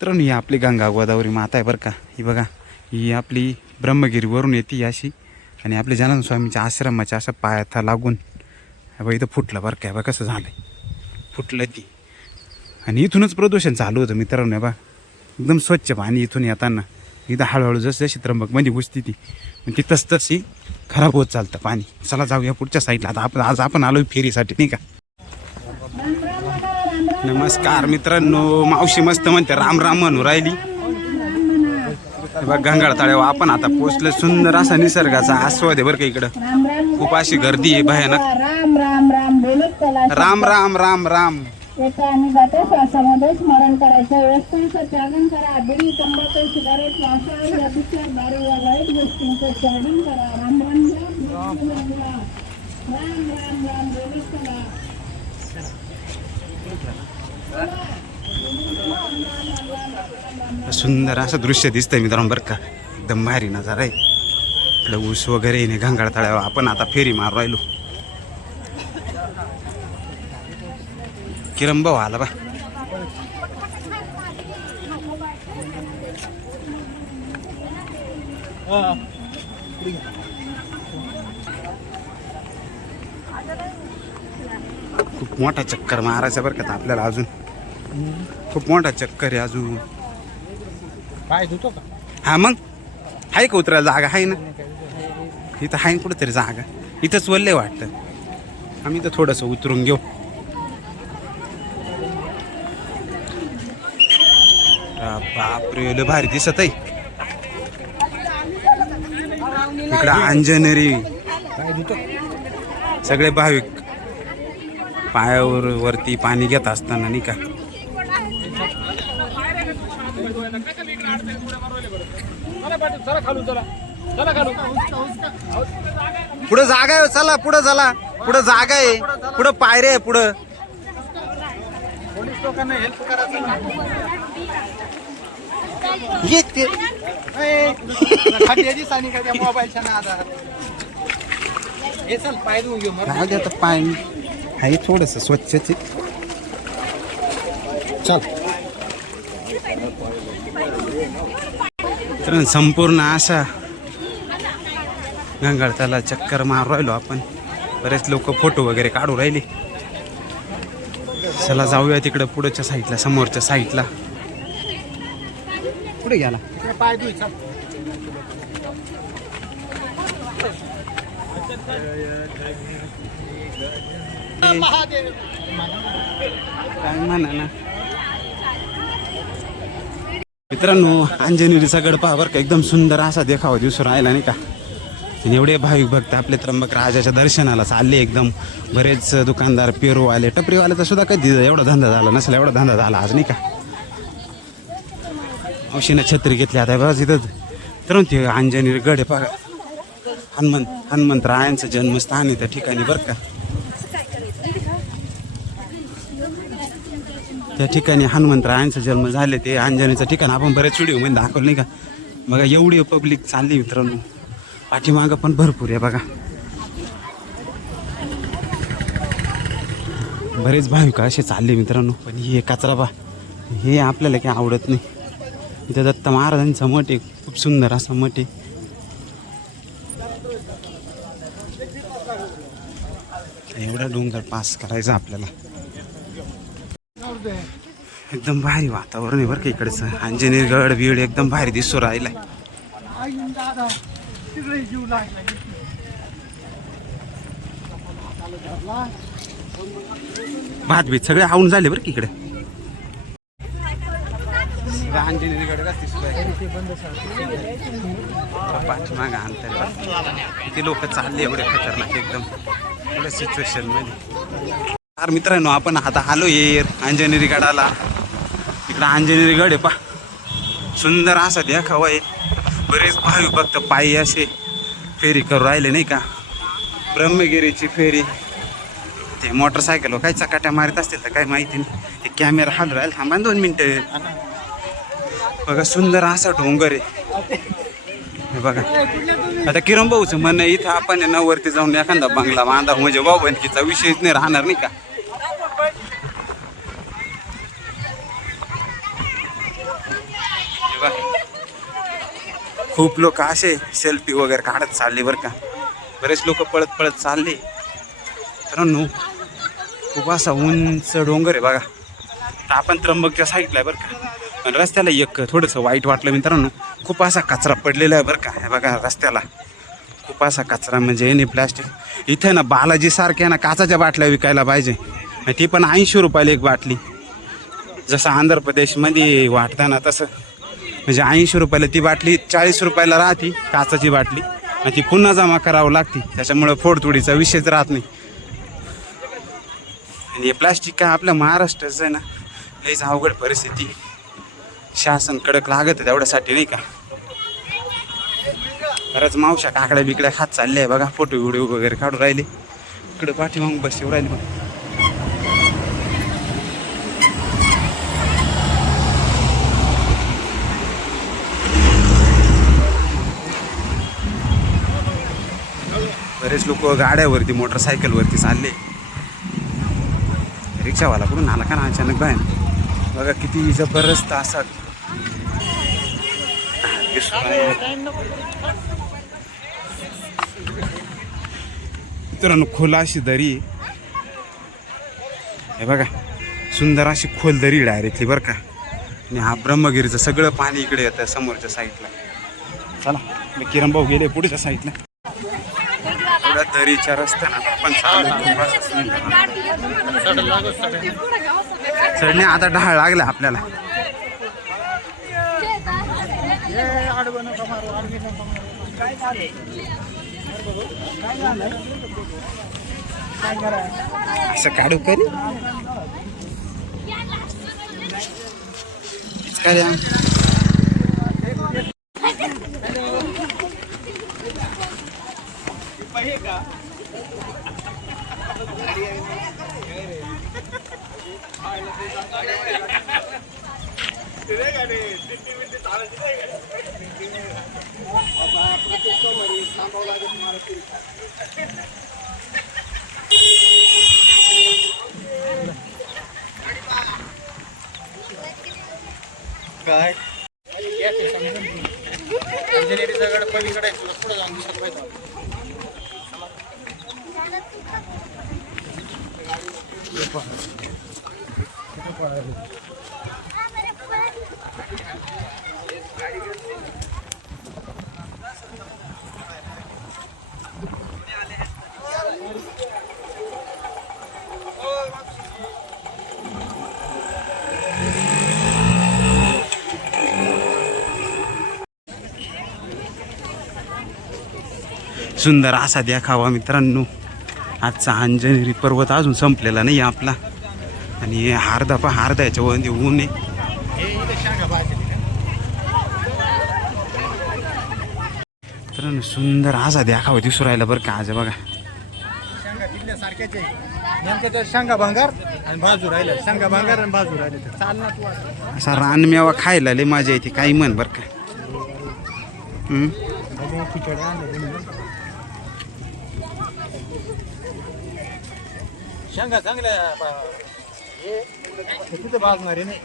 मित्रांनो ही आपली गंगा गोदावरी माता आहे बरं का. ही बघा ही आपली ब्रह्मगिरीवरून येते अशी. आणि आपल्या जनार्दन स्वामीच्या आश्रमाच्या अशा पायाथा लागून हे बघा इथं फुटलं बरं काय बघा कसं झालं फुटलं ती. आणि इथूनच प्रदूषण चालू होतं मित्रांनो बा एकदम स्वच्छ पाणी इथून येताना. इथं हळूहळू जसं जशी त्र्यंबकमध्ये घुसती ती. पण ती तस तशी खराब होत चालतं पाणी. चला जाऊया पुढच्या साईडला आता आपण आज आपण आलो फेरीसाठी नाही का? नमस्कार मित्रांनो मावशी मस्त म्हणते राम राम म्हणू राहिली. बघ गंगाळ तळ्यावर आपण आता पोचलो सुंदर असा निसर्गाचा आस्वाद आहे बरं का इकडं. खूप अशी गर्दी आहे भयानक. राम राम राम राम राम राम श्वासामध्ये स्मरण करायचं व्यवस्थेचं त्यागन करा बिडी तंबाखू सिगारेट या वाईट गोष्टींचं त्यागन करा राम राम राम राम राम राम राम राम. सुंदर असं दृश्य दिसतंय मित्रांनो बरं का. एकदम मारी नजारा आहे. इकडं ऊस वगैरे येणे घंगाळ तळ्यावर आपण आता फेरी मार राहिलो. किरम भाऊ आला बा. खूप मोठा चक्कर मारायचा बरं का आपल्याला अजून. खूप मोठा चक्कर आहे अजून. पाय धुतो का? हा मग? आहे का उतरायला जागा? आहे ना. इथं आहे कुठंतरी जागा. इथंच वल्ले वाटतं. आम्ही तर थोडंसं उतरून घेऊ. बापरे भारी दिसत आहे. इकडं अंजनेरी. धुतो. सगळे भाविक. पायावर वरती पाणी घेत असताना नाही का? पुढं जागा आहे चला पुढं चला. पुढं जागा आहे. पुढं पायरे आहे पुढं. पोलीस लोकांना हेल्प करायचं मोबाईलच्या नादात. हे चल पाय धुवून घेऊ पाय. आहे थोडंसं स्वच्छचे चल। तर संपूर्ण असा गंगाळताला चक्कर मारू राहिलो आपण. बरेच लोक फोटो वगैरे काढू राहिले. चला जाऊया तिकडं पुढच्या साईडला समोरच्या साईडला. पुढे गेला. पाय काय म्हणा ना. मित्रांनो अंजनेरीचा गड पहा बरं का एकदम सुंदर असा देखावा दिवसून राहिला नाही का? आणि एवढे भाविक भक्त आपले त्र्यंबक राजाच्या दर्शनाला चालले एकदम. बरेच दुकानदार पेरूवाले टपरीवाले तर सुद्धा कधी एवढा धंदा झाला नसेल एवढा धंदा झाला आज नाही का? औशीनं छत्री घेतली आता बस इथं तर ते अंजनेरी गड आहे पहा. हनुमंत हनुमंतरायांचं जन्मस्थान आहे त्या ठिकाणी बरं का? त्या ठिकाणी हनुमंतरायांचा जन्म झाले ते अंजनीचं ठिकाण. आपण बरेच व्हिडिओमध्ये दाखवलं नाही का? बघा एवढी पब्लिक चालली मित्रांनो. पाठीमागं पण भरपूर आहे बघा. बरेच भाविक असे चालले मित्रांनो. पण हे कचरा बा हे आपल्याला काही आवडत नाही. इथं दत्त महाराजांचा मठ आहे. खूप सुंदर असा मठ आहे. एवढा डोंगर पास करायचा आपल्याला. एकदम भारी वातावरण आहे बरं का इकडचं. अंजनेर गड बीड एकदम भारी दिसू राहिलाय. भात बीत सगळे आवून झाले बरं की इकडे? अंजनेरी अंतर किती लोक चालले एवढे खतरनाक एकदम. एवढ्या सिच्युएशनमध्ये. यार मित्रांनो आपण आता आलो येर अंजनेरी गडाला इकडं अंजनेरी गड आहे पा सुंदर असा देखावा आहे. बरेच भावी फक्त पायी असे फेरी करू राहिले नाही का? ब्रह्मगिरीची फेरी. ते मोटरसायकल काय चकाट्या मारत असतील तर काय माहिती नाही. ते कॅमेरा हालू राहील. थांबा दोन मिनटं. बघा सुंदर असा डोंगर आहे. हे बघा. आता किरण भाऊचं म्हणणं इथं आपण नऊवरती ना वरती जाऊन एखादा बंगला बांधा म्हणजे बाबंकीचा विषयच नाही राहणार नाही का? बघा. खूप लोक असे सेल्फी वगैरे काढत चालले बरं का. बरेच लोक पळत पळत चालले. मित्रांनो खूप असा उंच डोंगर आहे बघा. तर आपण त्र्यंबकच्या साईडला आहे बरं का. पण रस्त्याला एक थोडंसं वाईट वाटलं मित्रांनो. खूप असा कचरा पडलेला आहे बरं का. हे बघा रस्त्याला. खूप असा कचरा म्हणजे नाही प्लॅस्टिक इथे ना बालाजी सारख्या ना काचाच्या बाटल्या विकायला पाहिजे. ती पण ऐंशी रुपयाला एक बाटली. जसं आंध्र प्रदेशमध्ये वाटतं ना तसं. म्हणजे ऐंशी रुपयाला ती बाटली चाळीस रुपयाला राहते काचाची बाटली. आणि ती पुन्हा जमा करावं लागते. त्याच्यामुळं फोडतोडीचा विषयच राहत नाही. आणि हे प्लास्टिक काय आपल्या महाराष्ट्राचं आहे ना लईच अवघड परिस्थिती. शासन कडक लागत आहे तेवढ्यासाठी नाही का? खरंच मावशा काकड्या बिकड्या खात चालल्या आहे बघा फोटो व्हिडिओ वगैरे काढून राहिले. इकडं पाठीमागून बस येऊ राहिले बघा बरेच लोक गाड्यावरती मोटरसायकलवरती चालले. रिक्षावाला कुठून आला? का ना अचानक बाहेर. बघा किती जबरदस्त असा मित्रांनो खोला अशी दरी. हे बघा सुंदर अशी खोल दरी डायरेक्टली बरं का. आणि हा ब्रह्मगिरीचं सगळं पाणी इकडे येतं समोरच्या साईडला चला मी किरण भाऊ गेले पुढच्या साईडला थोड्या दरीच्या रस्त्यानं आपण चढणे आता ढाळ लागला आपल्याला. असं काढू करी काय रे? काय इंजिनिअरिंगचा गड पलीकडे तुला पुढे जाऊन दिसत पाहिजे सुंदर असा देखावा मित्रांनो. आजचा अंजनेरी पर्वत अजून संपलेला नाही आपला. आणि हार्दा पा हार्दा याच्यावर ऊन आहे. हे इथे शांगा पाहिजे मित्रांनो सुंदर असा देखावा दिसू राहिला बरं का आज बघा. असा रानमेवा खायला लय मजा येते काही म्हण बरं का. शांगा चांगल्या बा- हे तिथे भाजणार नाही.